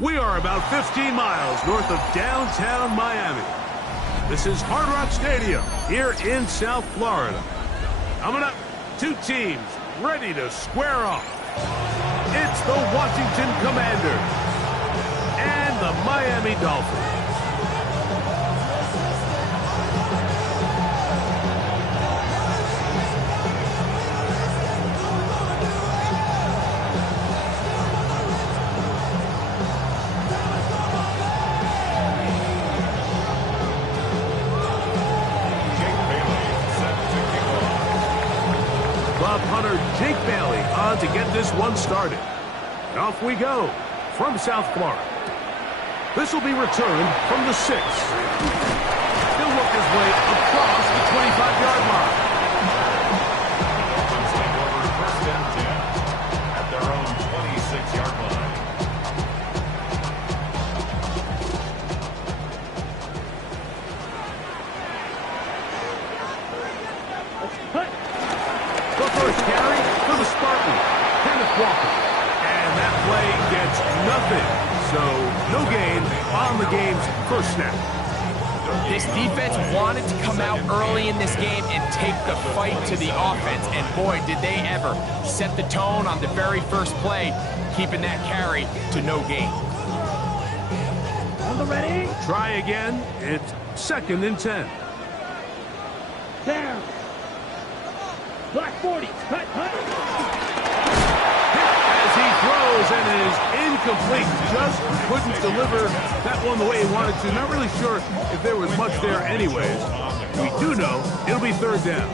We are about 15 miles north of downtown Miami. This is Hard Rock Stadium here in South Florida. Coming up, two teams ready to square off. It's the Washington Commanders and the Miami Dolphins. Punter Jake Bailey on to get this one started. And off we go from South Florida. This will be returned from the 6. He'll work his way across the 25-yard line. First and 10 at their own 26-yard line. The first carry for the Spartans, Kenneth Walker. And that play gets nothing. So no gain on the game's first snap. This defense wanted to come out early in this game and take the fight to the offense. And boy, did they ever set the tone on the very first play, keeping that carry to no gain. On the ready. Try again. It's 2nd and 10. Down. Black 40. Cut. As he throws and is incomplete. Just couldn't deliver that one the way he wanted to. Not really sure if there was much there anyways. We do know it'll be 3rd down.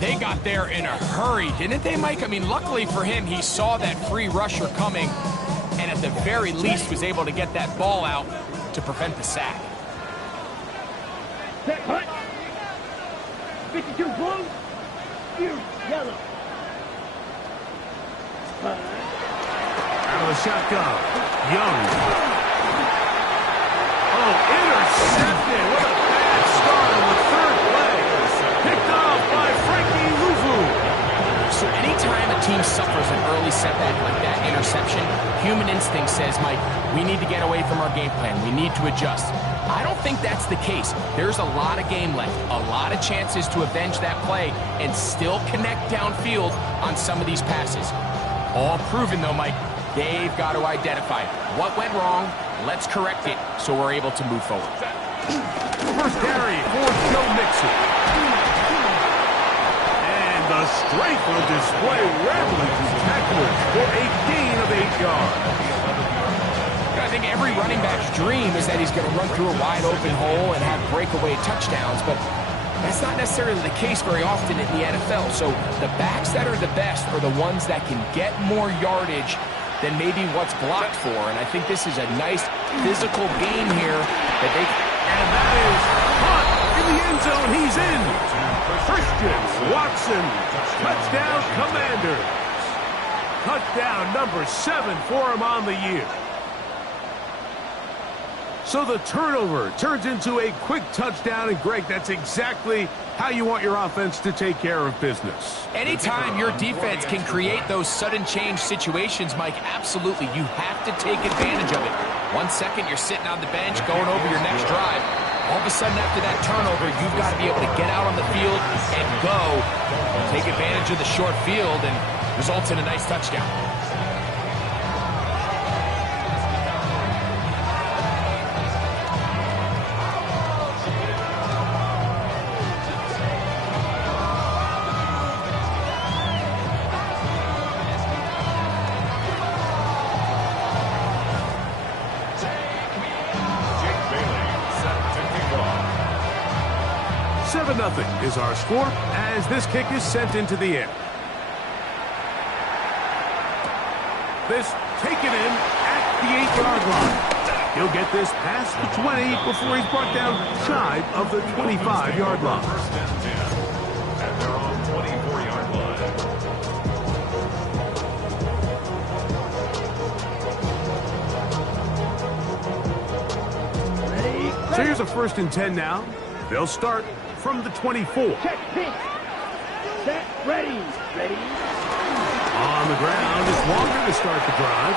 They got there in a hurry, didn't they, Mike? I mean, luckily for him, he saw that free rusher coming and at the very least was able to get that ball out to prevent the sack. Set. Cut. 52 blue. Yellow. Out of the shotgun. Young. Oh, intercepted. What a bad start on the 3rd play. Picked off by Frankie Luvu. So anytime a team suffers an early setback like that interception, human instinct says, Mike, we need to get away from our game plan. We need to adjust. I don't think that's the case. There's a lot of game left, a lot of chances to avenge that play and still connect downfield on some of these passes. All proven, though, Mike, they've got to identify what went wrong, let's correct it so we're able to move forward. First carry for Joe Mixon. And the strength on display rattling through tacklers for a gain of 8 yards. I think every running back's dream is that he's going to run through a wide open hole and have breakaway touchdowns, but that's not necessarily the case very often in the NFL. So the backs that are the best are the ones that can get more yardage than maybe what's blocked for, and I think this is a nice physical gain here that they... And that is caught in the end zone. He's in. Christian Watson, touchdown Commanders. Touchdown number 7 for him on the year. So the turnover turns into a quick touchdown, and Greg, that's exactly how you want your offense to take care of business. Anytime your defense can create those sudden change situations, Mike, absolutely, you have to take advantage of it. 1 second, you're sitting on the bench going over your next drive. All of a sudden, after that turnover, you've got to be able to get out on the field and go, take advantage of the short field, and results in a nice touchdown. Nothing is our score as this kick is sent into the air. This taken in at the 8-yard line. He'll get this past the 20 before he's brought down shy of the 25-yard line. First and 10 at their own 24-yard line. So here's a 1st and 10 now. They'll start from the 24. Check, pitch. Set, ready. On the ground is Walker to start the drive.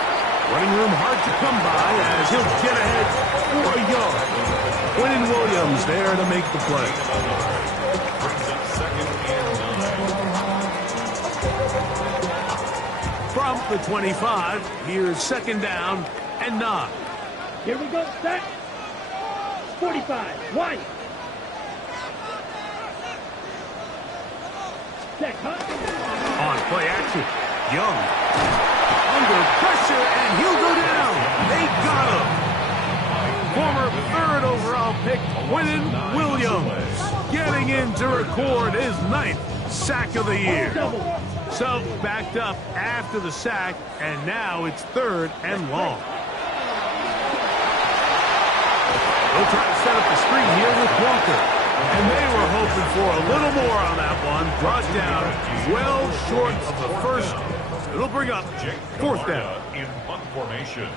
Running room hard to come by as he'll get ahead for a yard. Quentin Williams there to make the play. Brings up second and 9. From the 25, here's second down and 9. Here we go, set. 45, wide. Set, huh? On play action, Young. Under pressure, and he'll go down. They got him. Former third overall pick, Quentin Williams, getting in to record his 9th sack of the year. So, backed up after the sack, and now it's 3rd and long. They'll try to set up the screen here with Walker. And they were hoping for a little more on that one. Brought down well short of the first. It'll bring up 4th down. In punt formation.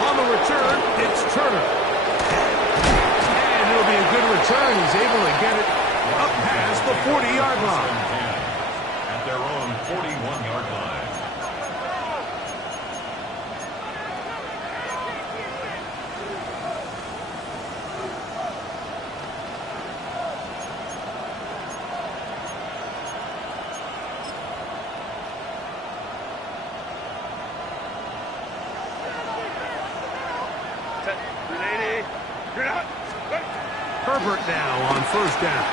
On the return, it's Turner. And it'll be a good return. He's able to get it up past the 40-yard line. At their own 41-yard line. Herbert now on 1st down.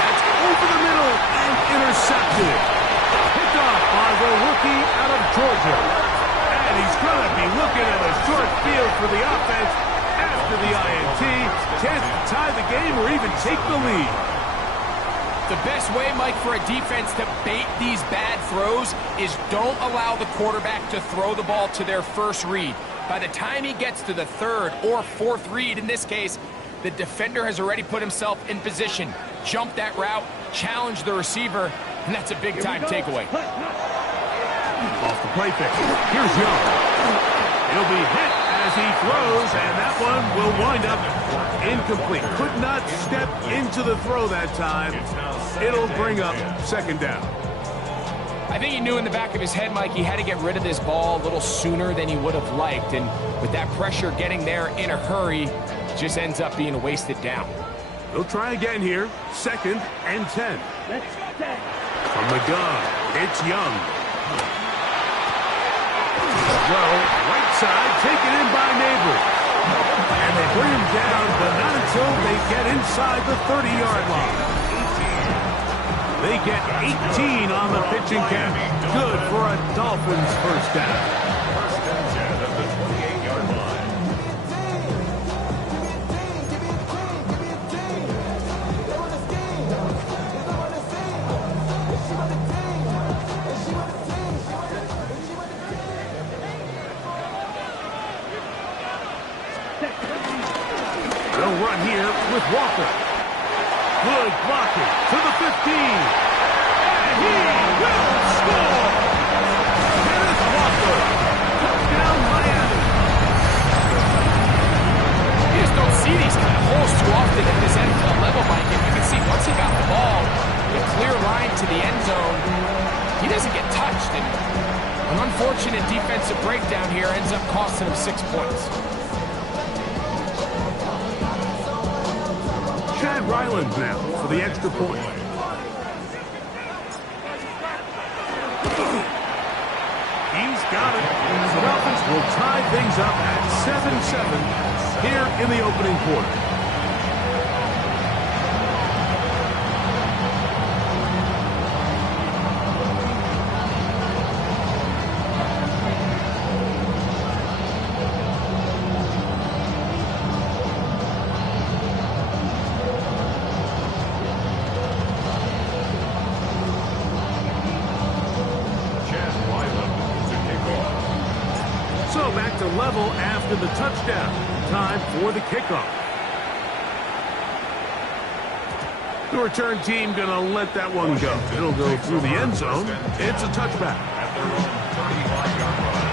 That's over the middle and intercepted. Picked off by the rookie out of Georgia. And he's going to be looking at a short field for the offense after the INT. Chance to tie the game or even take the lead. The best way, Mike, for a defense to bait these bad throws is don't allow the quarterback to throw the ball to their first read. By the time he gets to the 3rd or 4th read, in this case, the defender has already put himself in position, jump that route, challenge the receiver, and that's a big-time takeaway. Off the play fake. Here's Young. He'll be hit as he throws, and that one will wind up incomplete. Could not step into the throw that time. It'll bring up 2nd down. I think he knew in the back of his head, Mike, he had to get rid of this ball a little sooner than he would have liked. And with that pressure getting there in a hurry, just ends up being a wasted down. They'll try again here. 2nd and 10. From the gun, it's Young. Well, right side, taken in by Neighbors. And they bring him down, but not until they get inside the 30-yard line. They get 18 on the pitching count. Good for a Dolphins 1st down. 1st and 10 at the 28-yard line. They'll run here with Walker. Good blocking to the 15. And he will score! Kenneth Walker. Touchdown, Miami. You just don't see these kind of holes too often at this NFL level, Mike. And you can see once he got the ball, the clear line to the end zone, he doesn't get touched. And an unfortunate defensive breakdown here ends up costing him 6 points. Chad Ryland now for the extra point. He's got it. The Dolphins will tie things up at 7-7 here in the opening quarter. Back to level after the touchdown. Time for the kickoff. The return team going to let that one go. It'll go through the end zone. It's a touchback. At their own 35-yard line.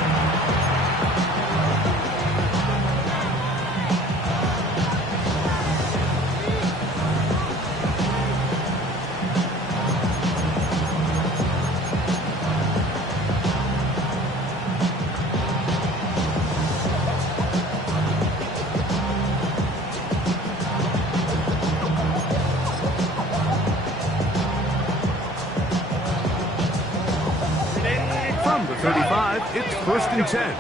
5. It's 1st and 10.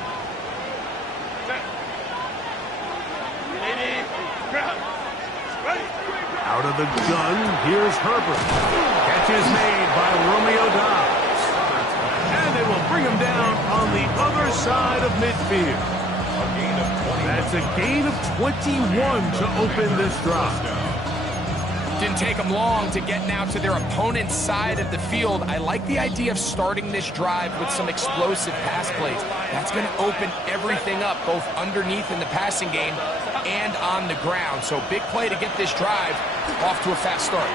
Out of the gun, here's Herbert. Catch is made by Romeo Doubs. And they will bring him down on the other side of midfield. That's a gain of 21 to open this drive. Didn't take them long to get now to their opponent's side of the field. I like the idea of starting this drive with some explosive pass plays. That's going to open everything up, both underneath in the passing game and on the ground. So big play to get this drive off to a fast start.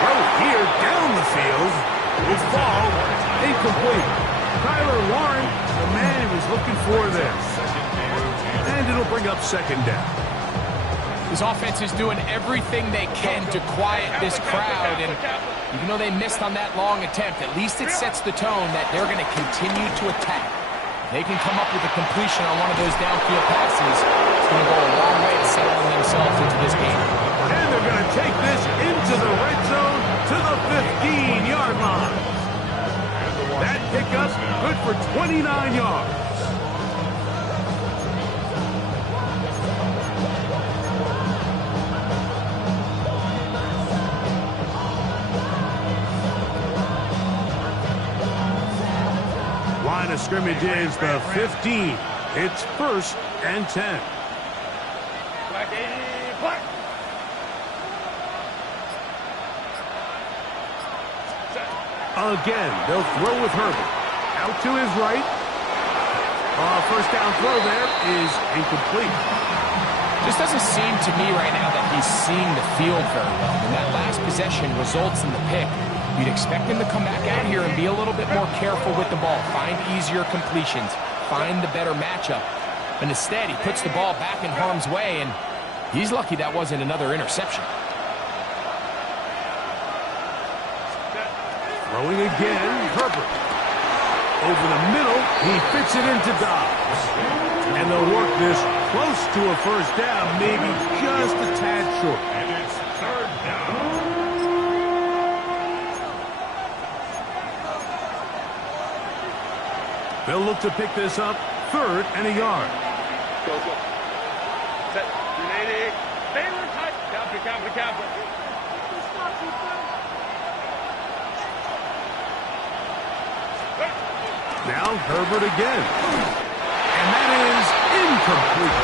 Throw here down the field. Will fall incomplete. Kyler Warren, the man he was looking for there. And it'll bring up 2nd down. This offense is doing everything they can to quiet this crowd, and even though they missed on that long attempt, at least it sets the tone that they're going to continue to attack. If they can come up with a completion on one of those downfield passes, it's going to go a long way to settling themselves into this game. And they're going to take this into the red zone to the 15-yard line. That pickup good for 29 yards. Line of scrimmage is the 15. It's 1st and 10. Again, they'll throw with Herbert. Out to his right. First down throw there is incomplete. Just doesn't seem to me right now that he's seeing the field very well. And that last possession results in the pick. You'd expect him to come back out here and be a little bit more careful with the ball, find easier completions, find the better matchup. But instead, he puts the ball back in harm's way, and he's lucky that wasn't another interception. Throwing again, Herbert. Over the middle, he fits it into Doubs. And they'll work this close to a first down, maybe just a tad short. And it's 3rd down. They'll look to pick this up, 3rd and a yard. Go. Set. 380. Favorite type. Counter. Now Herbert again. And that is incomplete.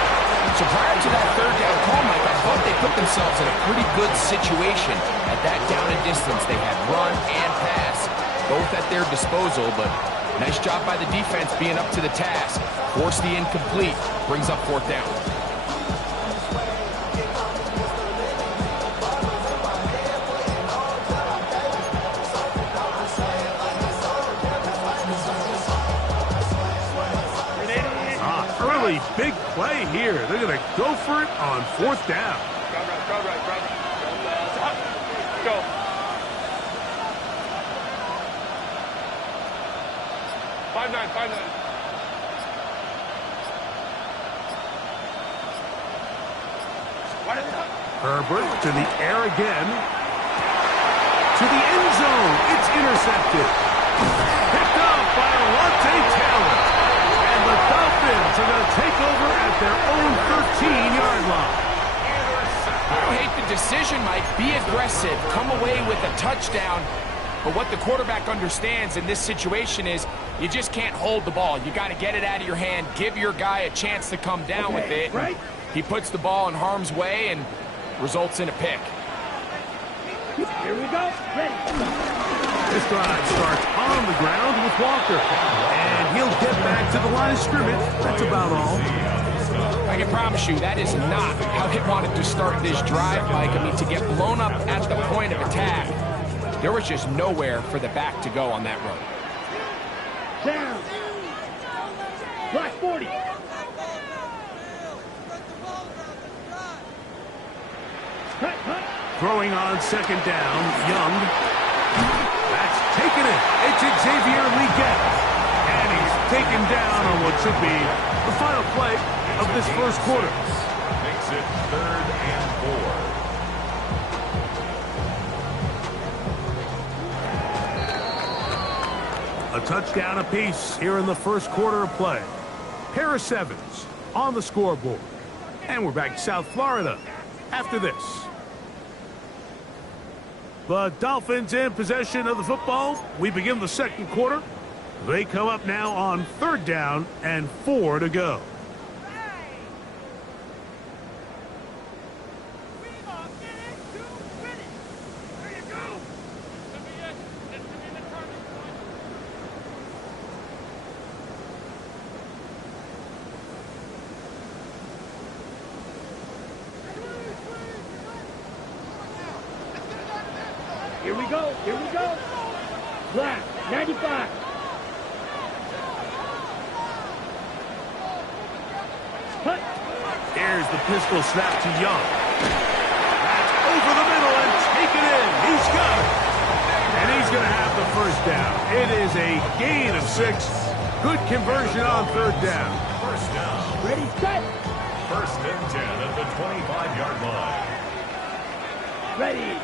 So prior to that 3rd down call, Mike, I thought they put themselves in a pretty good situation at that down and distance. They had run and pass, both at their disposal, but nice job by the defense being up to the task. Force the incomplete, brings up 4th down. Early big play here. They're going to go for it on 4th down. Go. Five nine. Herbert to the air again. To the end zone. It's intercepted. Picked up by Alontae Taylor. And the Dolphins are going to take over at their own 13-yard line. I don't hate the decision, Mike. Be aggressive. Come away with a touchdown. But what the quarterback understands in this situation is you just can't hold the ball. You got to get it out of your hand. Give your guy a chance to come down with it. Right. He puts the ball in harm's way and results in a pick. Here we go. Ready. This drive starts on the ground with Walker. And he'll get back to the line of scrimmage. That's about all. I can promise you that is not how he wanted to start this drive, Mike. I mean, to get blown up at the point of attack, there was just nowhere for the back to go on that run. Down. Black 40. Cut. Throwing on 2nd down, Young. That's taken it. It's Xavier Legette. And he's taken down on what should be the final play of this first quarter. Makes it 3rd and 4. A touchdown apiece here in the first quarter of play. Pair of sevens on the scoreboard. And we're back to South Florida after this. The Dolphins in possession of the football. We begin the second quarter. They come up now on 3rd down and 4 to go. Here we go. Here we go. Black, 95. Cut. Here's the pistol snap to Young. That's over the middle and taken in. He's got it. And he's going to have the first down. It is a gain of 6. Good conversion on 3rd down. First down. Ready, set. 1st and 10 at the 25-yard line. Ready.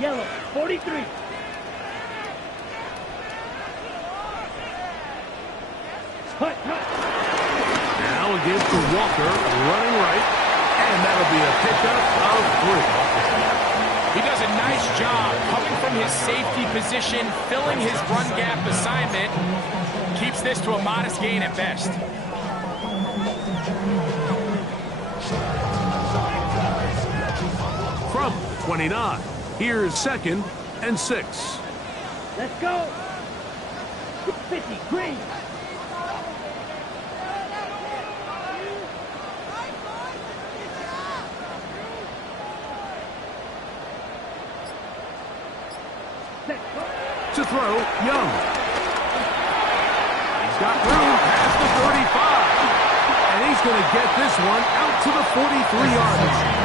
Yellow, 43. Cut, cut. Now again to Walker, running right. And that'll be a pickup of 3. He does a nice job coming from his safety position, filling his run gap assignment. Keeps this to a modest gain at best. From 29. Here's 2nd and 6. Let's go. 50, green. To throw, Young. He's got room past the 45. And he's going to get this one out to the 43-yard line.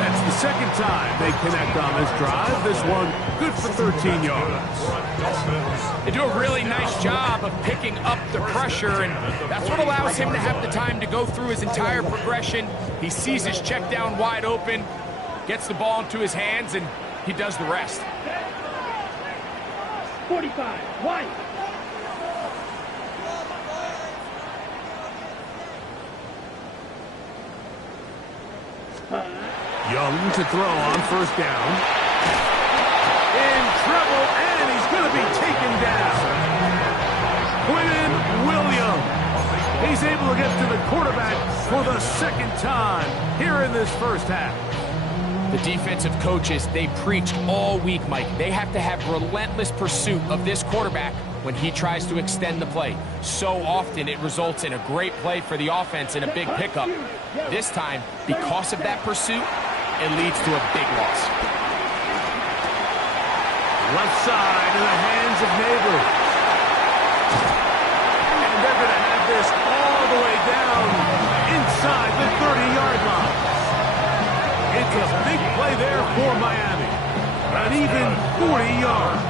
That's the 2nd time they connect on this drive. This one good for 13 yards. They do a really nice job of picking up the pressure, and that's what allows him to have the time to go through his entire progression. He sees his check down wide open, gets the ball into his hands, and he does the rest. 45, white. Young to throw on 1st down. In trouble, and he's going to be taken down. Quinnen Williams. He's able to get to the quarterback for the 2nd time here in this first half. The defensive coaches, they preach all week, Mike. They have to have relentless pursuit of this quarterback when he tries to extend the play. So often it results in a great play for the offense and a big pickup. This time, because of that pursuit, it leads to a big loss. Left side in the hands of Neighbors. And they're going to have this all the way down inside the 30-yard line. It's a big play there for Miami. An even 40 yards.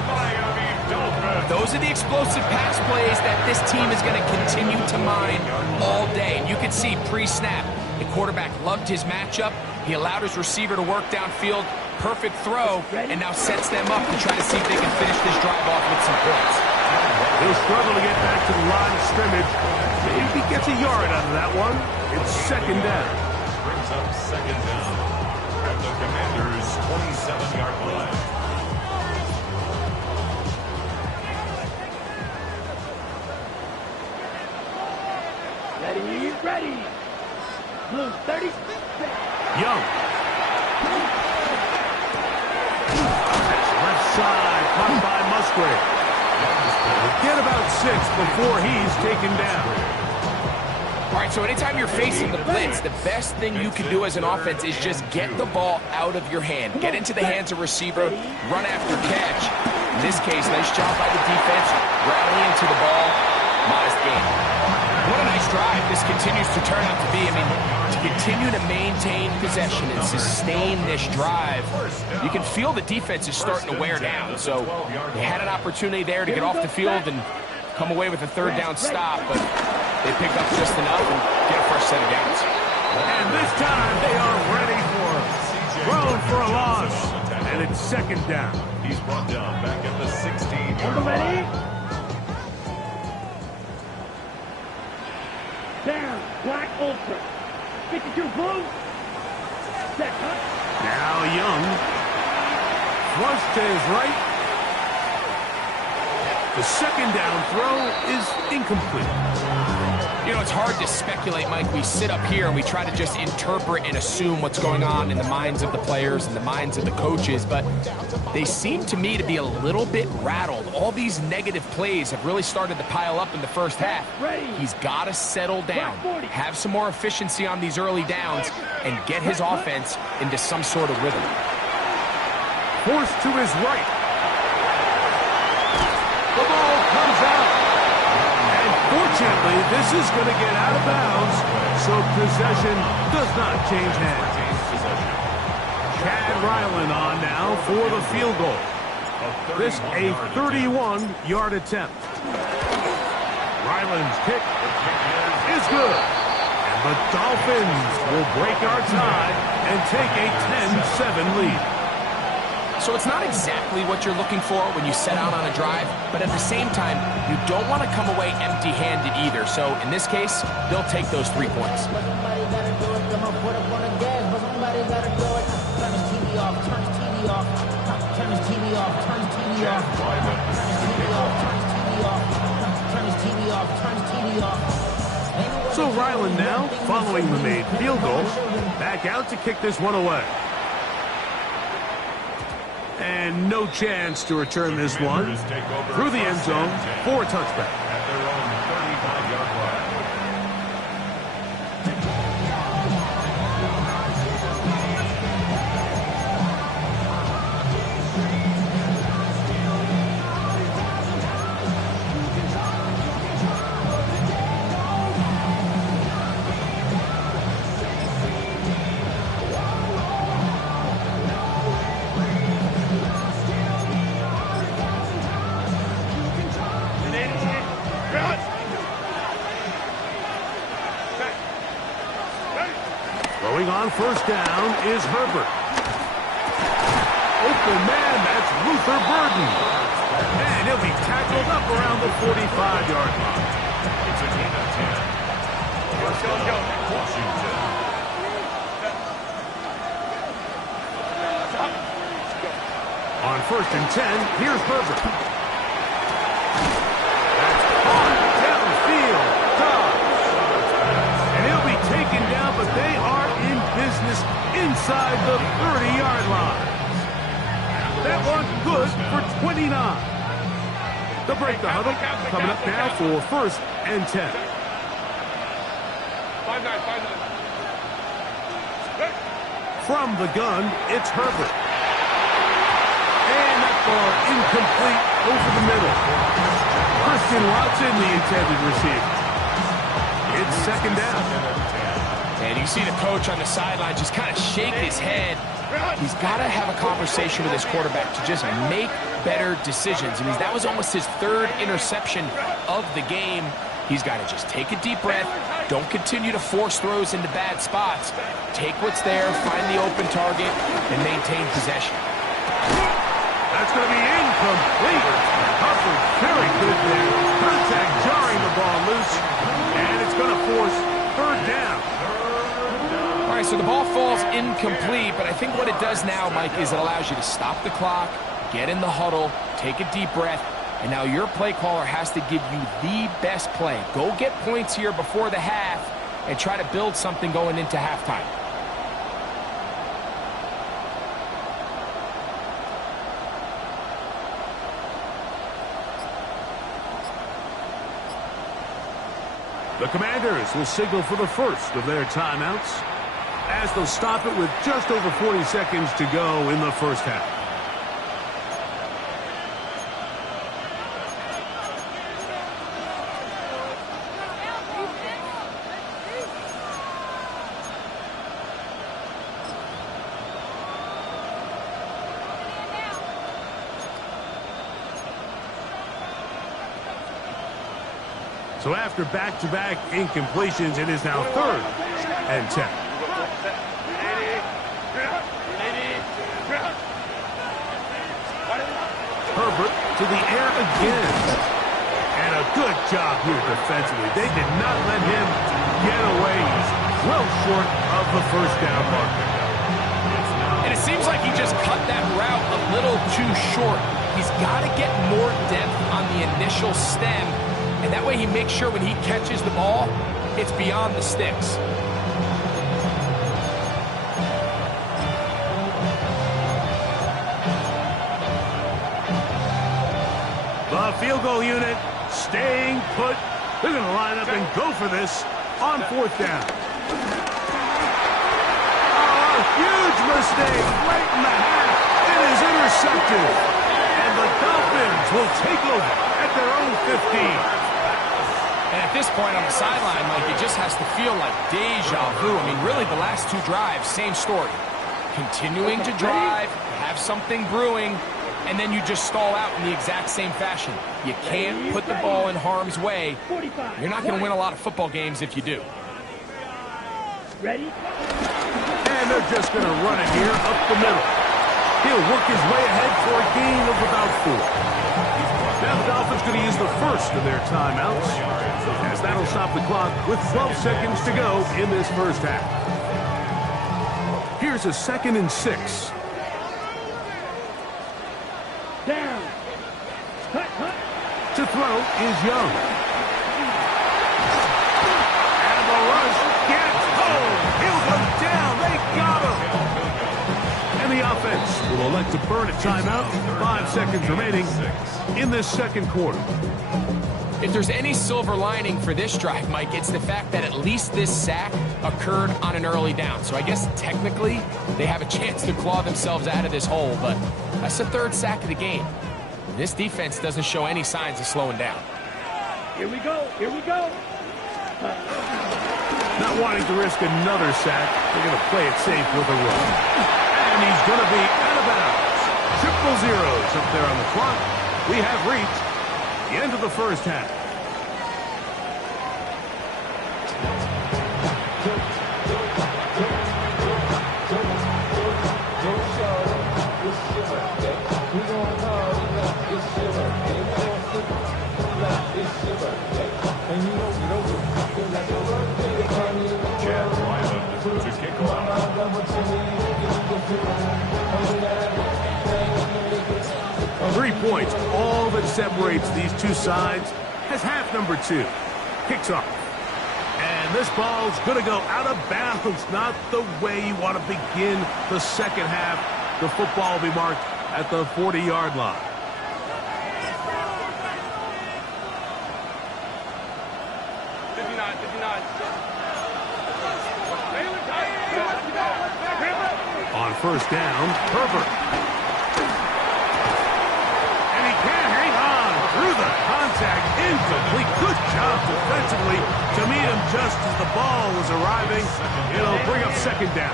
Those are the explosive pass plays that this team is going to continue to mine all day. And you can see pre-snap, the quarterback loved his matchup. He allowed his receiver to work downfield. Perfect throw, and now sets them up to try to see if they can finish this drive off with some points. He'll struggle to get back to the line of scrimmage. Maybe he gets a yard out of that one. It's 2nd down. Brings up 2nd down at the Commanders' 27-yard line. Ready, ready. Blue, 30. Young. That's left side, caught by Musgrave. Get about 6 before he's taken down. All right, so anytime you're facing the blitz, the best thing you can do as an offense is just get the ball out of your hand. Get into the hands of receiver, run after catch. In this case, nice job by the defense, rallying to the ball, modest gain. What a nice drive this continues to turn out to be. I mean, to continue to maintain possession and sustain this drive, you can feel the defense is starting to wear down. So they had an opportunity there to get off the field and come away with a 3rd down stop, but they pick up just enough and get a fresh set of downs. And this time they are ready for it. Thrown for a loss. And it's 2nd down. He's brought down back at the 16. Black Ultra. 52 blue. Set, huh? Now Young. Flush to his right. The second down throw is incomplete. You know, it's hard to speculate, Mike. We sit up here and we try to just interpret and assume what's going on in the minds of the players and the minds of the coaches, but they seem to me to be a little bit rattled. All these negative plays have really started to pile up in the first half. He's got to settle down, have some more efficiency on these early downs, and get his offense into some sort of rhythm. Forced to his right. The ball comes out. Fortunately, this is going to get out of bounds, so possession does not change hands. Chad Ryland on now for the field goal. This a 31-yard attempt. Ryland's kick is good. And the Dolphins will break our tie and take a 10-7 lead. So it's not exactly what you're looking for when you set out on a drive, but at the same time, you don't want to come away empty-handed either. So in this case, they'll take those 3 points. So Ryland now, following the made field goal, back out to kick this one away. And no chance to return this one through the end zone for a touchback. At their own 35-yard line. On first down is Herbert. Open man, that's Luther Burden. And he'll be tackled up around the 45-yard line. It's a gain of 10. Let's go. Washington. On first and 10, here's Herbert. That's caught downfield. And he'll be taken down, but they are in business inside the 30-yard line. That one good for 29. The break the huddle coming up now for first and 10. 5-9, 5-9. From the gun, it's Herbert. And that ball incomplete over the middle. Christian Watson, the intended receiver. It's second down. And you see the coach on the sideline just kind of shake his head. He's got to have a conversation with his quarterback to just make better decisions. I mean, that was almost his third interception of the game. He's got to just take a deep breath. Don't continue to force throws into bad spots. Take what's there, find the open target, and maintain possession. That's going to be incomplete. Hufford very good there. Contact jarring the ball loose. And it's going to force third down. All right, so the ball falls incomplete, but I think what it does now, Mike, is it allows you to stop the clock, get in the huddle, take a deep breath, and now your play caller has to give you the best play. Go get points here before the half and try to build something going into halftime. The Commanders will signal for the first of their timeouts as they'll stop it with just over 40 seconds to go in the first half. So after back-to-back incompletions, it is now third and 10. Herbert to the air again. And a good job here defensively. They did not let him get away. He's well short of the first down marker. And it seems like he just cut that route a little too short. He's got to get more depth on the initial stem, and that way he makes sure when he catches the ball, it's beyond the sticks. The field goal unit staying put. They're going to line up and go for this on fourth down. Oh, a huge mistake late in the half. It is intercepted. And the Dolphins will take over at their own 15. And at this point on the sideline, Mike, it just has to feel like deja vu. I mean, really, the last two drives, same story. Continuing to drive, have something brewing, and then you just stall out in the exact same fashion. You can't put the ball in harm's way. You're not going to win a lot of football games if you do. Ready? And they're just going to run it here up the middle. He'll work his way ahead for a gain of about 4. Now the Dolphins going to use the first of their timeouts, as that'll stop the clock with 12 seconds to go in this first half. Here's a 2nd and 6. Down. Cut. To throw is Young. And the rush gets home. He'll go down. They got him. And the offense will elect to burn a timeout. 5 seconds remaining in this second quarter. If there's any silver lining for this drive, Mike, it's the fact that at least this sack occurred on an early down. So I guess technically they have a chance to claw themselves out of this hole, but that's the 3rd sack of the game. This defense doesn't show any signs of slowing down. Here we go. Not wanting to risk another sack, they're going to play it safe with a run. And he's going to be out of bounds. 0 up there on the clock. We have reached the end of the first half. Chad Ryland to kick off. 3 points, all that separates these two sides, as half number 2 kicks off. And this ball's going to go out of bounds, not the way you want to begin the second half. The football will be marked at the 40-yard line. On first down, Herbert. And he can't hang on through the contact. Incomplete. Good job defensively to meet him just as the ball was arriving. It'll bring up second down.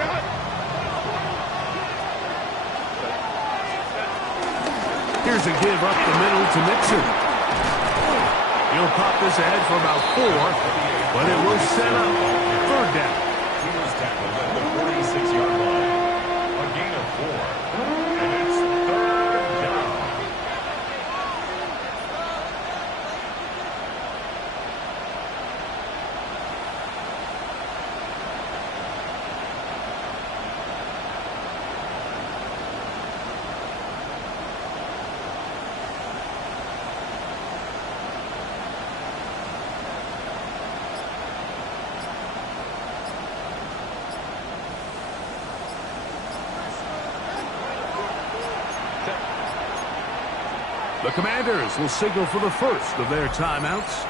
Here's a give up the middle to Mixon. He'll pop this ahead for about 4, but it will set up third down. He was tackled at the 46-yard line. A gain of 4. And it's third down. The Commanders will signal for the first of their timeouts.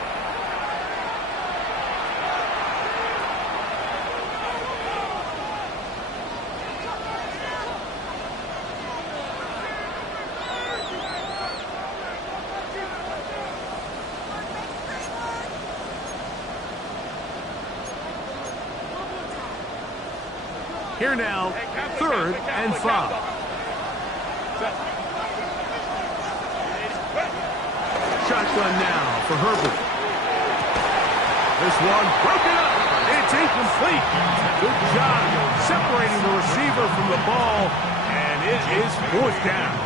Here now, 3rd and 5. Shotgun now for Herbert. This one broken up. It's incomplete. Good job separating the receiver from the ball, and it is 4th down.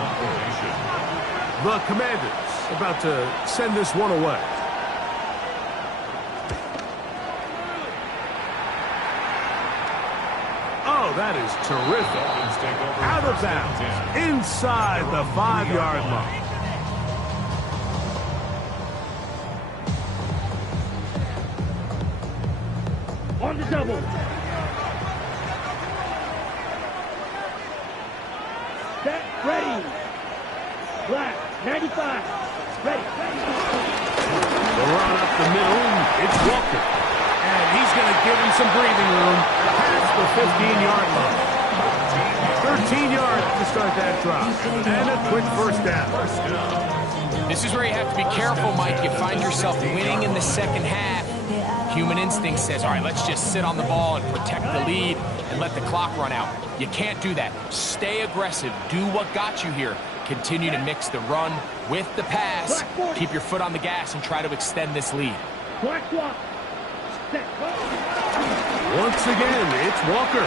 The Commanders about to send this one away. Oh, that is terrific. Out of bounds, inside the 5-yard line. On the double. Set, ready. Black, 95. Ready. The run up the middle, it's Walker. And he's going to give him some breathing room past the 15-yard line. 13 yards to start that drive. And a quick first down. This is where you have to be careful, Mike. You find yourself winning in the second half. Human instinct says, all right, let's just sit on the ball and protect the lead and let the clock run out. You can't do that. Stay aggressive. Do what got you here. Continue to mix the run with the pass. Keep your foot on the gas and try to extend this lead. Black swap. Set, go. Once again, it's Walker.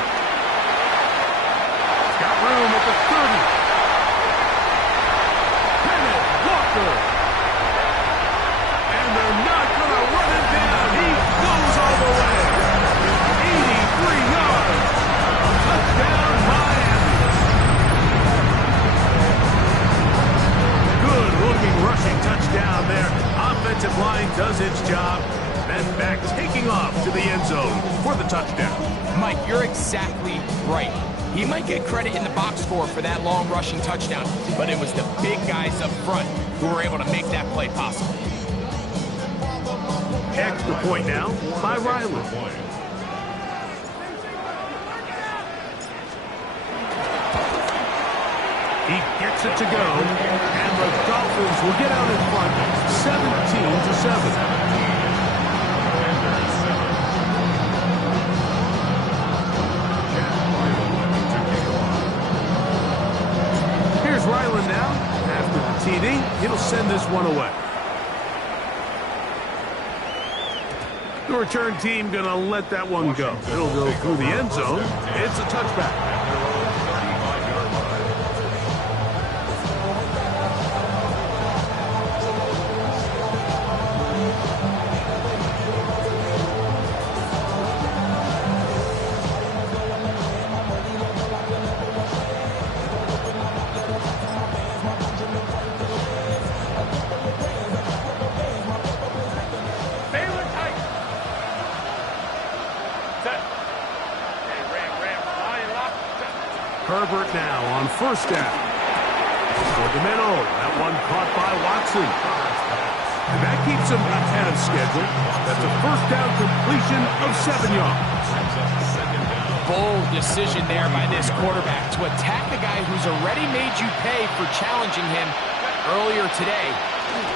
Got room at the 30. Kenneth Walker. And they're not going to run him down. He goes all the way. 83 yards. Touchdown, Miami. Good-looking rushing touchdown there. Offensive line does its job. Then back taking off to the end zone for the touchdown. Mike, you're exactly right. He might get credit in the box score for that long rushing touchdown, but it was the big guys up front who were able to make that play possible. Extra point now by Riley. He gets it to go, and the Dolphins will get out in front, 17-7. Here's Ryland now. After the TD, he'll send this one away. The return team going to let that one go. It'll go through the end zone. It's a touchback. Herbert now on first down. For the middle. That one caught by Watson. And that keeps him ahead of schedule. That's a first down completion of 7 yards. Bold decision there by this quarterback to attack the guy who's already made you pay for challenging him earlier today.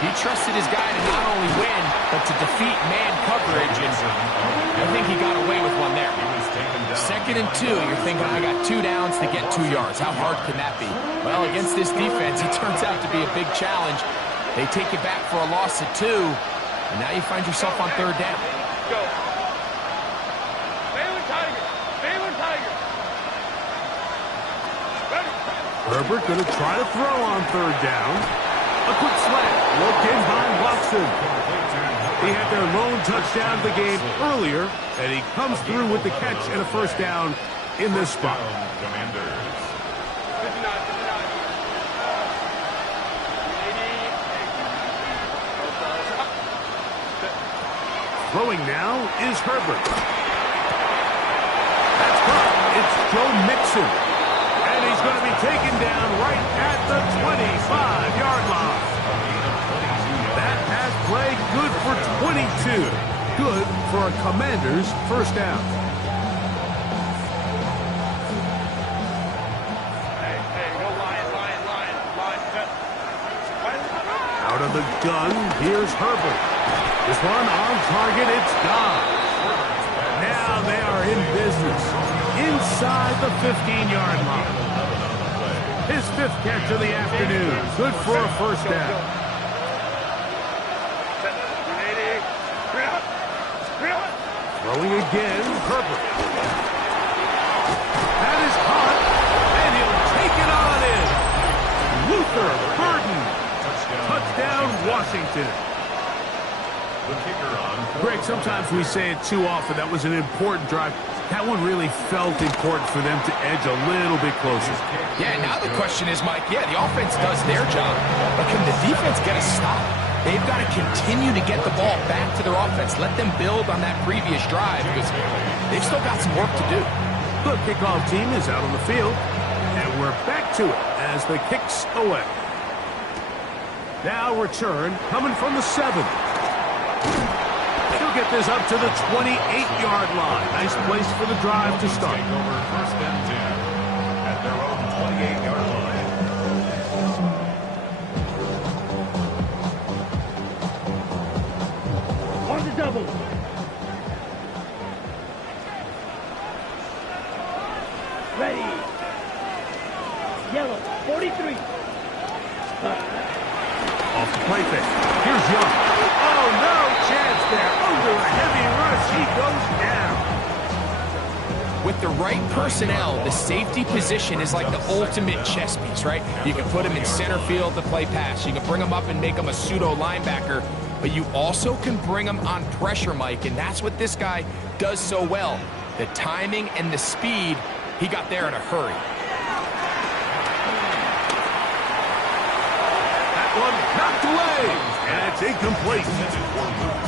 He trusted his guy to not only win, but to defeat man coverage, and I think he got away with one there. 2nd and 2, you're thinking, I got 2 downs to get 2 yards. How hard can that be? Well, against this defense, it turns out to be a big challenge. They take you back for a loss of 2, and now you find yourself on 3rd down. Go. Baylor Tiger. Baylor Tiger. Ready. Herbert going to try to throw on 3rd down. A quick slant. Look in behind Watson. He had their lone touchdown of the game earlier, and he comes through with the catch and a first down in this spot. Throwing now is Herbert. That's caught. It's Joe Mixon. And he's going to be taken down right at the 25-yard line. That has play good for 22. Good for a Commander's first down. Hey, go line. Out of the gun, here's Herbert. This one on target, it's gone. Now they are in business inside the 15-yard line. His 5th catch of the afternoon. Good for a first down. Throwing again, Herbert. That is caught, and he'll take it on in. Luther Burden. Touchdown, Washington. Greg, sometimes we say it too often. That was an important drive. That one really felt important for them to edge a little bit closer. Yeah, now the question is, Mike, yeah, the offense does their job, but can the defense get a stop? They've got to continue to get the ball back to their offense. Let them build on that previous drive because they've still got some work to do. The kickoff team is out on the field, and we're back to it as the kick's away. Now return coming from the 7. He'll get this up to the 28-yard line. Nice place for the drive to start. Take over first and 10 at their own 28-yard line. On the double. Ready. Yellow, 43. Off the play fake. Here's Young. Oh, no chance there. Under a heavy rush, he goes down. With the right personnel, the safety position is like the ultimate chess piece, right? You can put him in center field to play pass. You can bring him up and make him a pseudo linebacker, but you also can bring him on pressure, Mike, and that's what this guy does so well. The timing and the speed, he got there in a hurry. One knocked away, and it's incomplete.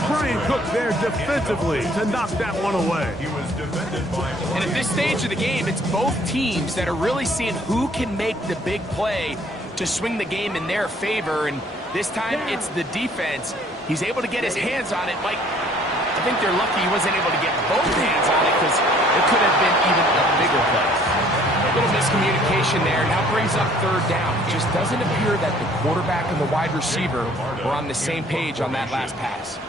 Brian Cook there defensively to knock that one away. He was defended by And at this stage of the game, it's both teams that are really seeing who can make the big play to swing the game in their favor, and this time it's the defense. He's able to get his hands on it. Mike, I think they're lucky he wasn't able to get both hands on it because it could have been even a bigger play. A little miscommunication there. Now brings up third down. It just doesn't appear that the quarterback and the wide receiver were on the same page on that last pass.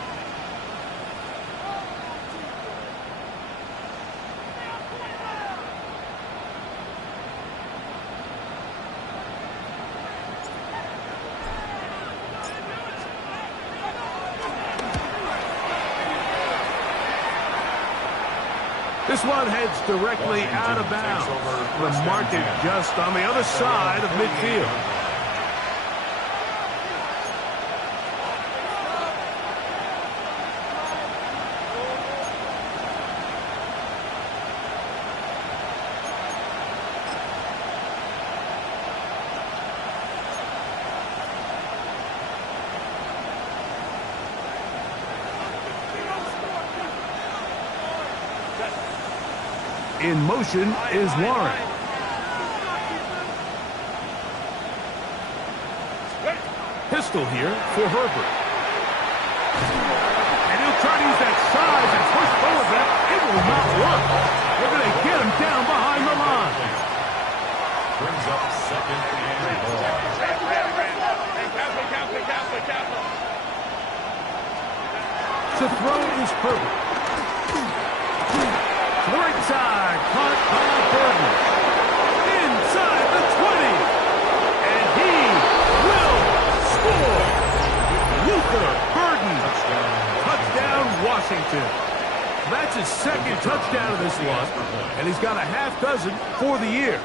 This one heads directly out of bounds. The market just on the other side of midfield. In motion is Warren. Pistol here for Herbert. And he'll try to use that size and push forward, but it will not work. They're going to get him down behind the line. brings up second and goal. To throw is Herbert. Right side, caught by Burton. Inside the 20. And he will score. Luther Burton. Touchdown, Washington. That's his second touchdown of this one. And he's got a half dozen for the year.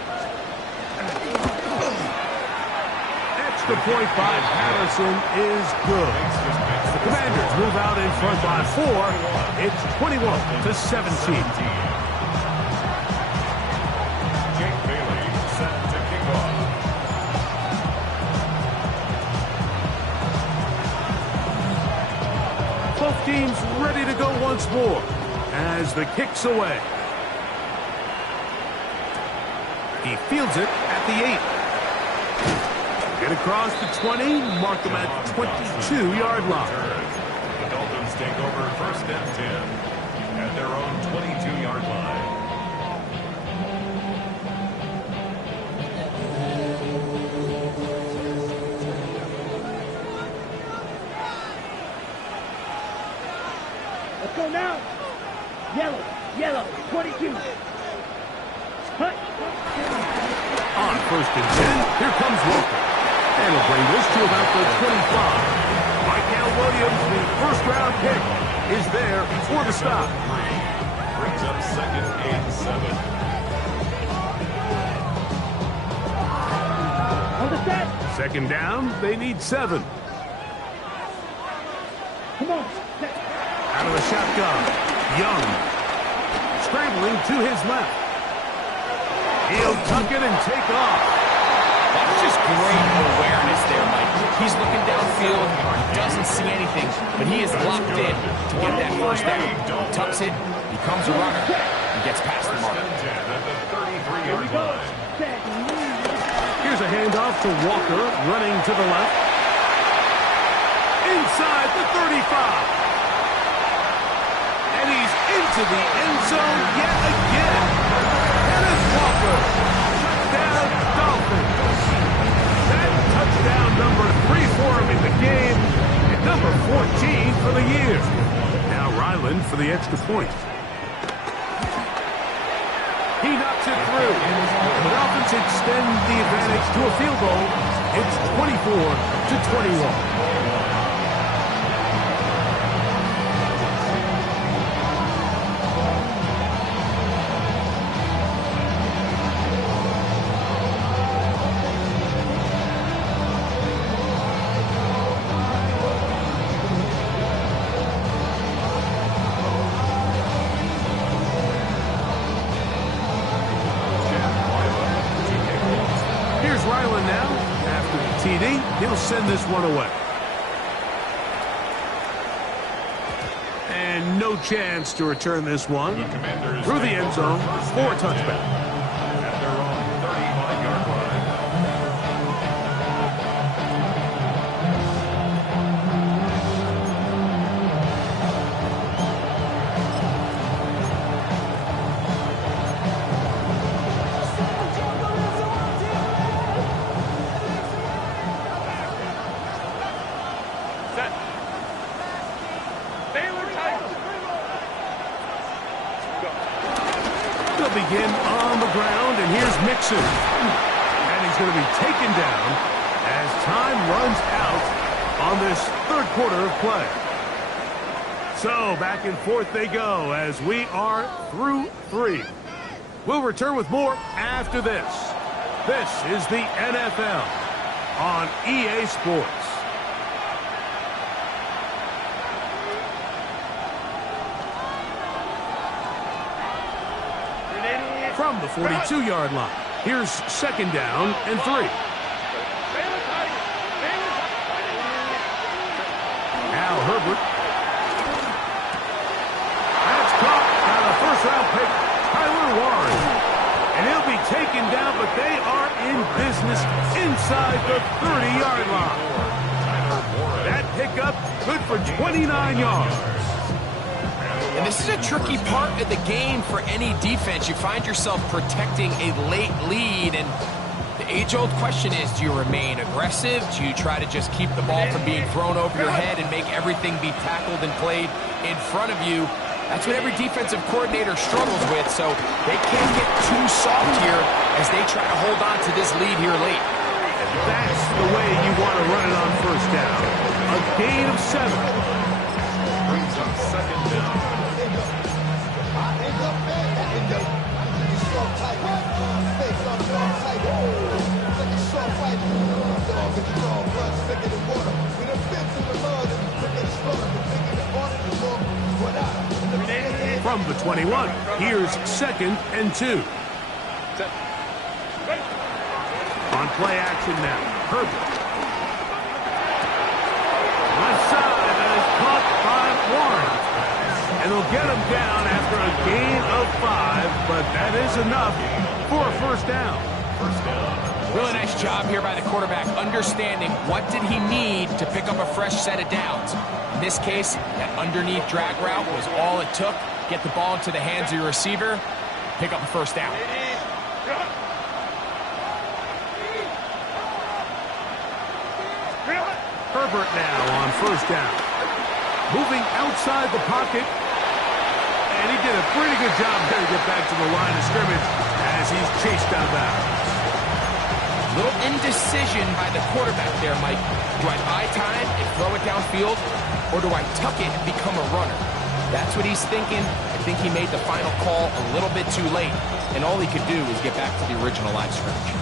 Extra point by Harrison is good. The Commanders move out in front by 4. It's 21-17. Jake Bailey set to kick off. Both teams ready to go once more as the kick's away. He fields it at the 8. Get across the 20, mark them at 22-yard line. The Dolphins take over first and 10 at their own 22-yard line. Let's go now. Yellow, 22. Cut. On first and 10, here comes Walker. And he'll bring this to about the 25. Michael Williams, the first-round pick, is there for the stop. Brings up second and 7. On the set. Second down, they need 7. Come on. Out of the shotgun, Young. scrambling to his left. He'll tuck it and take off. That's just great awareness there, Mike. He's looking downfield, doesn't see anything, but he is locked in to get that first down. Tucks it, becomes a runner, and gets past the mark. Here's a handoff to Walker, running to the left. Inside the 35. And he's into the end zone yet again. Kenneth Walker. Touchdown, Dolphins. That touchdown number 3 for him in the game, and number 14 for the year. Now Ryland for the extra point. He knocks it through. The Dolphins extend the advantage to a field goal. It's 24-21. Ryland now, after the TD, he'll send this one away. And no chance to return this one through the end zone for a touchback. At their own 35-yard line. They'll begin on the ground, and here's Mixon. And he's going to be taken down as time runs out on this third quarter of play. So back and forth they go as we are through 3. We'll return with more after this. This is the NFL on EA Sports. From the 42-yard line, here's second down and 3. Al Herbert. That's caught by the first-round pick, Tyler Warren. And he'll be taken down, but they are in business inside the 30-yard line. That pickup good for 29 yards. And this is a tricky part of the game for any defense. You find yourself protecting a late lead, and the age-old question is, do you remain aggressive? Do you try to just keep the ball from being thrown over your head and make everything be tackled and played in front of you? That's what every defensive coordinator struggles with, so they can't get too soft here as they try to hold on to this lead here late. And that's the way you want to run it on first down. A gain of 7. Brings up second down. From the 21, here's second and 2. On play action now, Herbert. Left side, and is caught by Warren. And they'll get him down after a gain of 5, but that is enough for a first down. Really nice job here by the quarterback, understanding what did he need to pick up a fresh set of downs. In this case, that underneath drag route was all it took. Get the ball into the hands of your receiver, pick up a first down. Herbert now on first down. Moving outside the pocket. And he did a pretty good job there to get back to the line of scrimmage as he's chased out of bounds. Little indecision by the quarterback there, Mike. Do I buy time and throw it downfield, or do I tuck it and become a runner? That's what he's thinking. I think he made the final call a little bit too late, and all he could do was get back to the original line of scrimmage.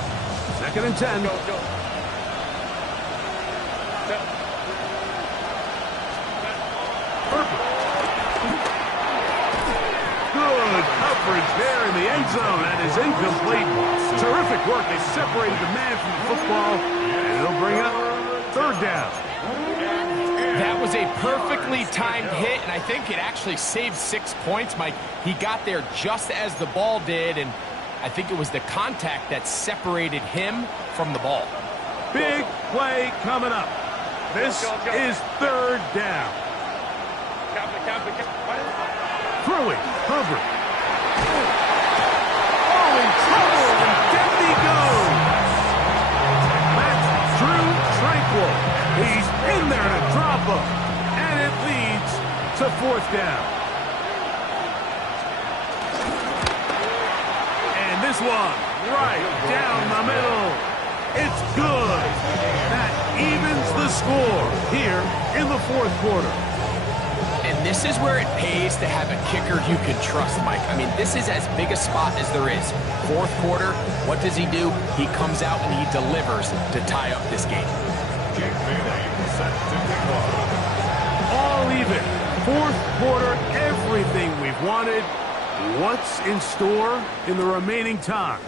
Second and 10. Herbert. Good coverage there in the end zone. That is incomplete. Terrific work. They separated the man from the football, and it'll bring up third down. That was a perfectly timed hit, and I think it actually saved 6 points, Mike. He got there just as the ball did, and I think it was the contact that separated him from the ball. Big play coming up. This is third down. Throwing, hovering. Oh, in trouble, and down he goes. That's Drew Tranquill. He's in there to drop him, and it leads to fourth down. And this one, right down the middle. It's good. That evens the score here in the fourth quarter. And this is where it pays to have a kicker you can trust, Mike. I mean, this is as big a spot as there is. Fourth quarter, what does he do? He comes out and he delivers to tie up this game. Jake Bailey set to kick off. All even. Fourth quarter, everything we've wanted. What's in store in the remaining time?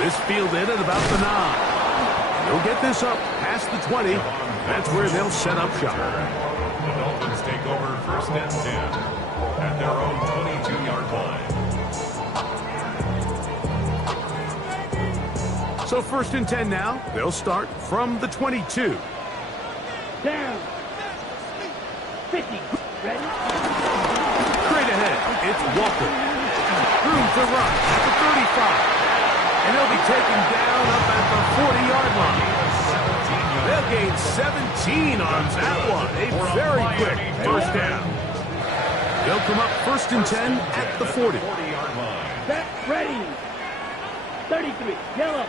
This fielded at about the 9. They'll get this up past the 20. That's where they'll set up shop. The Dolphins take over first and 10 at their own 22-yard line. So first and 10 now. They'll start from the 22. Down. 50. Ready? Straight ahead, it's Walker. Room to run at the 35. And he'll be taken down up at the 40-yard line. They'll gain 17 on that one. A very quick first down. They'll come up first and 10 at the 40. Set. Ready. 33. Yellow.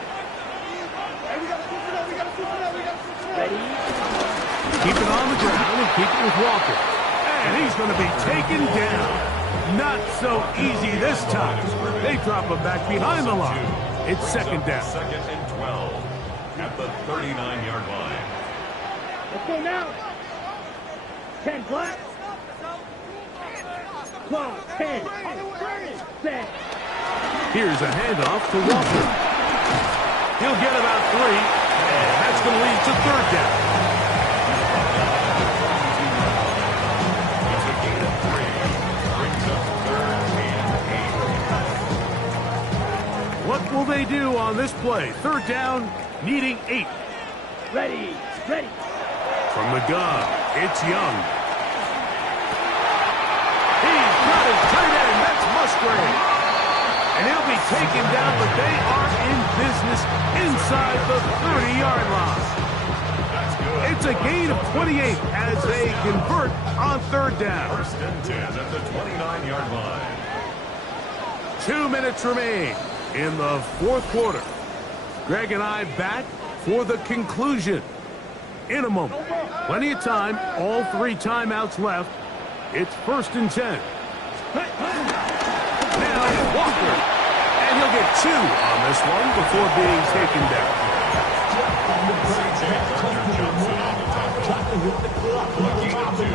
Ready. Keep it on the ground and keep it with Walker. And he's going to be taken down. Not so easy this time. They drop him back behind the line. It's second down. Second and 12 at the 39-yard line. Let's go now. 10 black. Clock. 10. Set. Here's a handoff to Walker. He'll get about 3, and that's going to lead to third down. It's a gain of 3. Brings up third and 8. What will they do on this play? Third down, needing 8. Ready. Ready. From the gun, it's Young. He's got his tight end. That's Musgrave. And he'll be taken down, but they are in business inside the 30-yard line. That's good. It's a gain of 28 as they convert on third down. First and 10 at the 29-yard line. 2 minutes remain in the fourth quarter. Greg and I back for the conclusion in a moment. Plenty of time, all 3 timeouts left. It's first and 10. Now Walker, and he'll get 2 on this one before being taken down. C.J. Gardner-Johnson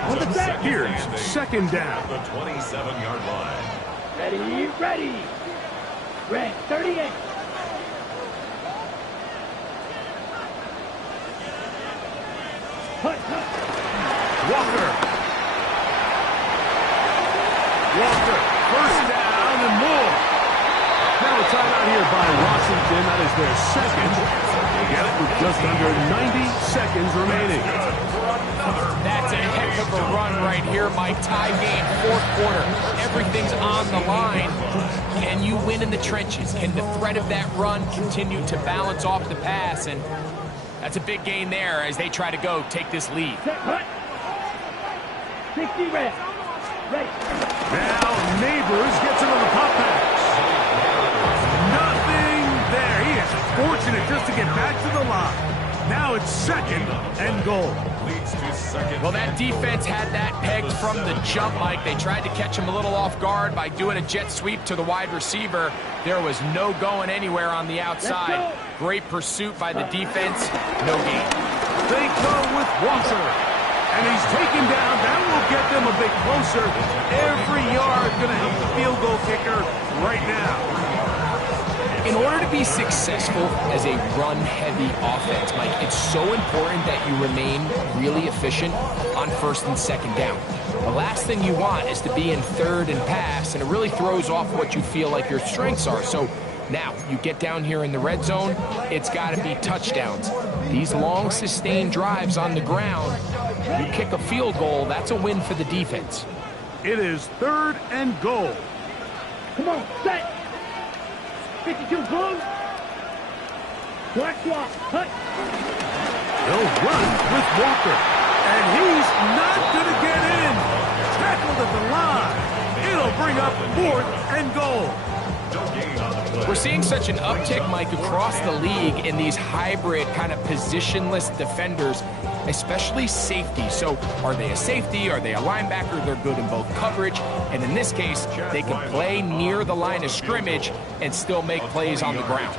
on the tackle. Here's second down. The 27-yard line. Ready. Ready. Red. 38. Walker. Walker, first down and more. Now a timeout here by Washington. That is their second. They get it with just under 90 seconds remaining. That's a heck of a run right here, Mike. Tie game, fourth quarter. Everything's on the line. Can you win in the trenches? Can the threat of that run continue to balance off the pass? And that's a big gain there as they try to go take this lead. Set. Hut. 60 red. Ready. Now Neighbors gets it on the pop pass. Nothing there. He is fortunate just to get back to the line. Now it's second and goal. Leads to second. Well, that defense had that pegged from the jump, Mike. They tried to catch him a little off guard by doing a jet sweep to the wide receiver. There was no going anywhere on the outside. Great pursuit by the defense. No gain. They go with Walker. And he's taken down. That will get them a bit closer. Every yard going to help the field goal kicker right now. In order to be successful as a run-heavy offense, Mike, it's so important that you remain really efficient on first and second down. The last thing you want is to be in third and pass, and it really throws off what you feel like your strengths are. So now, you get down here in the red zone, it's got to be touchdowns. These long, sustained drives on the ground, you kick a field goal, that's a win for the defense. It is 3rd and goal. Come on, set. 52 blue. Black swap, cut. They'll run with Walker. And he's not going to get in. Tackled at the line. It'll bring up 4th and goal. We're seeing such an uptick, Mike, across the league in these hybrid kind of positionless defenders, especially safety. So are they a safety? Are they a linebacker? They're good in both coverage. And in this case, they can play near the line of scrimmage and still make plays on the ground.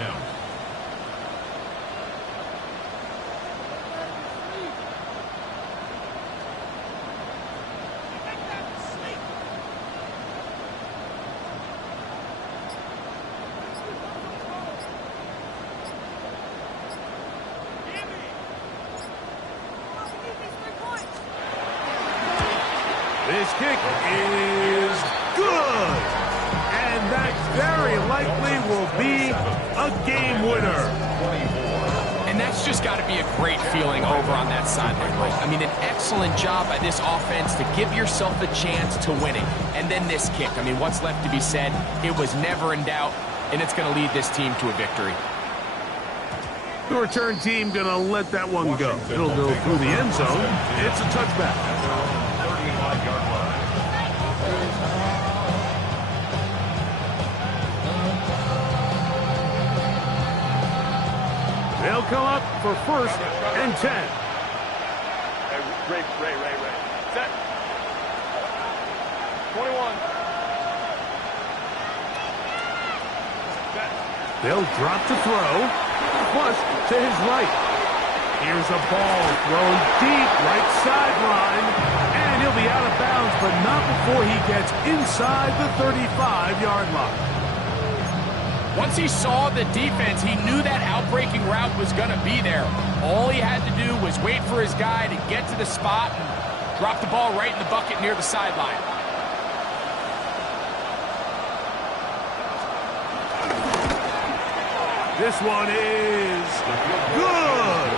This kick is good. And that very likely will be a game winner. And that's just got to be a great feeling over on that sideline, Mike. I mean, an excellent job by this offense to give yourself a chance to win it. And then this kick. I mean, what's left to be said? It was never in doubt, and it's going to lead this team to a victory. The return team going to let that one go. It'll go through the end zone. It's a touchback. They'll come up for 1st and 10. Ray. Set. 21. Set. They'll drop to throw. Flush to his right. Here's a ball thrown deep right sideline. And he'll be out of bounds, but not before he gets inside the 35-yard line. Once he saw the defense, he knew that outbreaking route was going to be there. All he had to do was wait for his guy to get to the spot and drop the ball right in the bucket near the sideline. This one is good.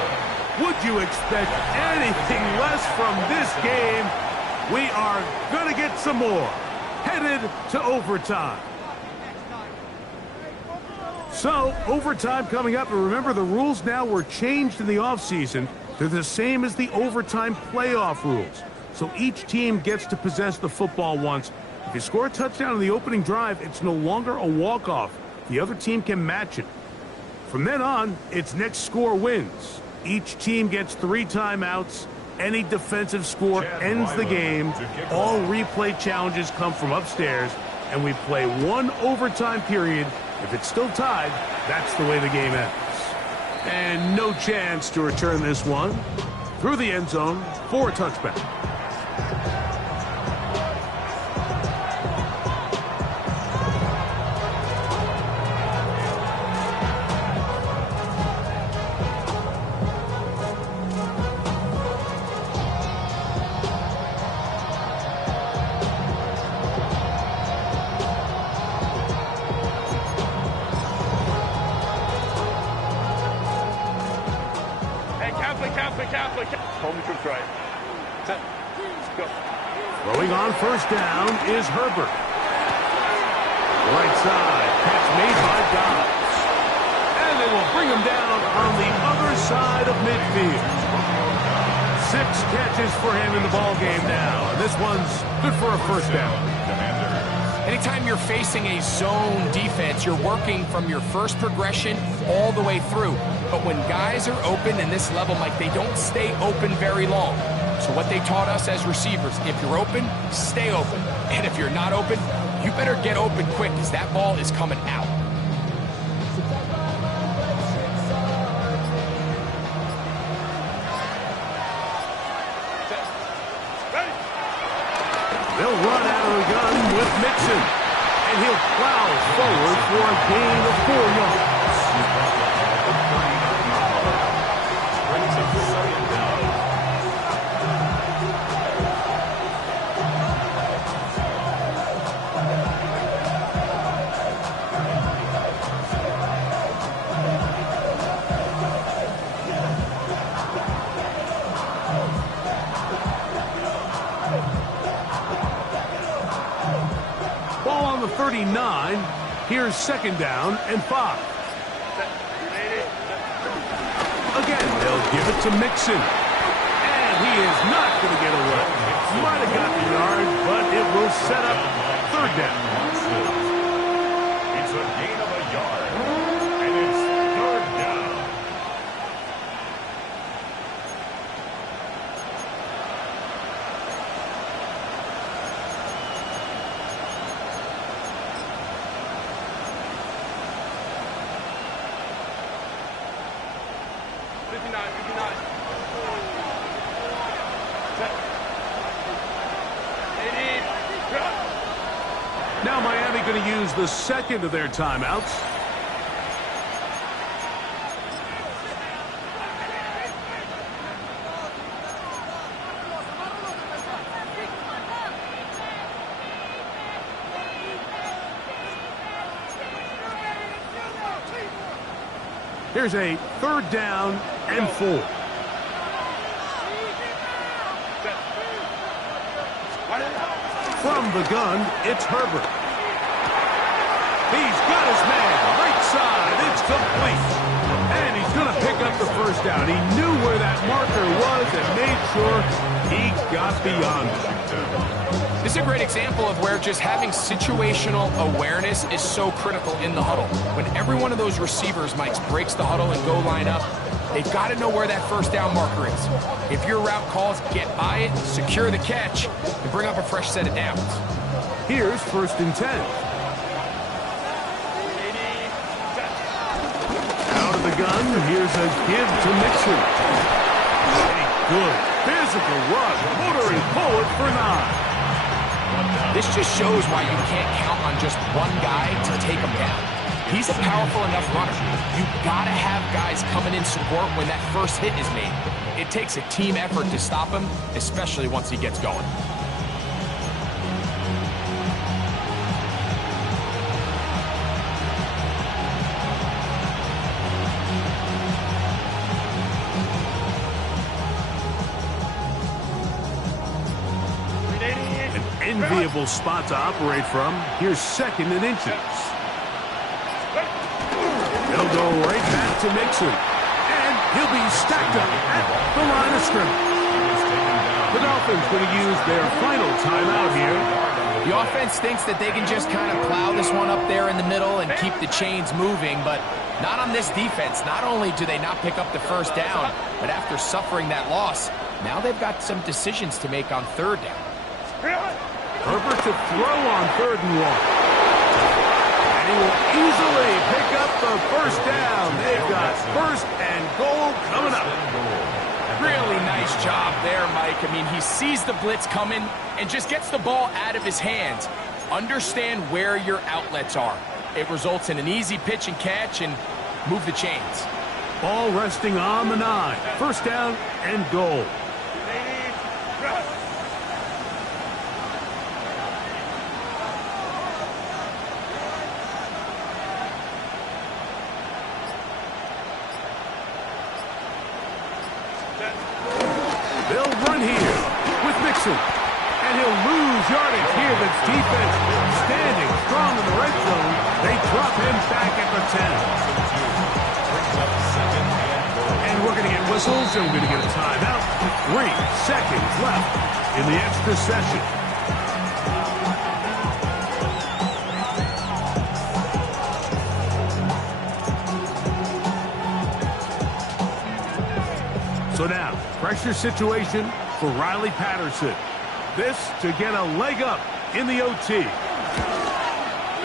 Would you expect anything less from this game? We are going to get some more. Headed to overtime. So, overtime coming up, and remember the rules now were changed in the offseason. They're the same as the overtime playoff rules. So each team gets to possess the football once. If you score a touchdown in the opening drive, it's no longer a walk-off. The other team can match it. From then on, it's next score wins. Each team gets 3 timeouts. Any defensive score ends the game. All replay challenges come from upstairs, and we play 1 overtime period. If it's still tied, that's the way the game ends. And no chance to return this one through the end zone for a touchback. Home troops right. Set. Go. Throwing on first down is Herbert. Right side, catch made by Dobbs. And they will bring him down on the other side of midfield. 6 catches for him in the ball game now. And this one's good for a first down. Anytime you're facing a zone defense, you're working from your first progression all the way through. But when guys are open in this level, Mike, they don't stay open very long. So what they taught us as receivers, if you're open, stay open. And if you're not open, you better get open quick because that ball is coming out. They'll run out of the gun with Mixon. And he'll plow forward for a gain of 4 yards. Brings up second down. Ball on the 39. Here's second down and 5. Again, they'll give it to Mixon. And he is not going to get away. Might have got the yard, but it will set up third down. It's a gain of a yard. And it's third down. Now Miami going to use the second of their timeouts. Here's a third down and 4. From the gun, it's Herbert. He's got his man. Right side. It's complete. And he's going to pick up the first down. He knew where that marker was and made sure he got beyond it. This is a great example of where just having situational awareness is so critical in the huddle. When every one of those receivers, Mike, breaks the huddle and go line up, they've got to know where that first down marker is. If your route calls, get by it, secure the catch, and bring up a fresh set of downs. Here's first and 10. Out of the gun, here's a give to Mixon. A good physical run, motoring forward for 9. This just shows why you can't count on just one guy to take him down. He's a powerful enough runner. You gotta have guys coming in support when that first hit is made. It takes a team effort to stop him, especially once he gets going. An enviable spot to operate from. Here's second and inches. They'll go right back to Mixon. And he'll be stacked up at the line of scrimmage. The Dolphins going to use their final timeout here. The offense thinks that they can just kind of plow this one up there in the middle and keep the chains moving, but not on this defense. Not only do they not pick up the first down, but after suffering that loss, now they've got some decisions to make on third down. Herbert to throw on 3rd and 1. And he will easily pick up the first down. They've got first and goal coming up. Really nice job there, Mike. I mean, he sees the blitz coming and just gets the ball out of his hands. Understand where your outlets are. It results in an easy pitch and catch and move the chains. Ball resting on the 9. First down and goal. They'll run here with Mixon. And he'll lose yardage here. That's defense standing strong in the red zone. They drop him back at the 10. And we're going to get whistles, and we're going to get a timeout. 3 seconds left in the extra session. So now, pressure situation for Riley Patterson. This to get a leg up in the OT.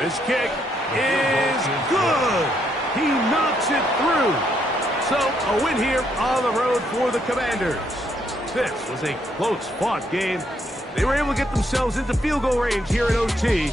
This kick is good. He knocks it through. So a win here on the road for the Commanders. This was a close-fought game. They were able to get themselves into field goal range here at OT.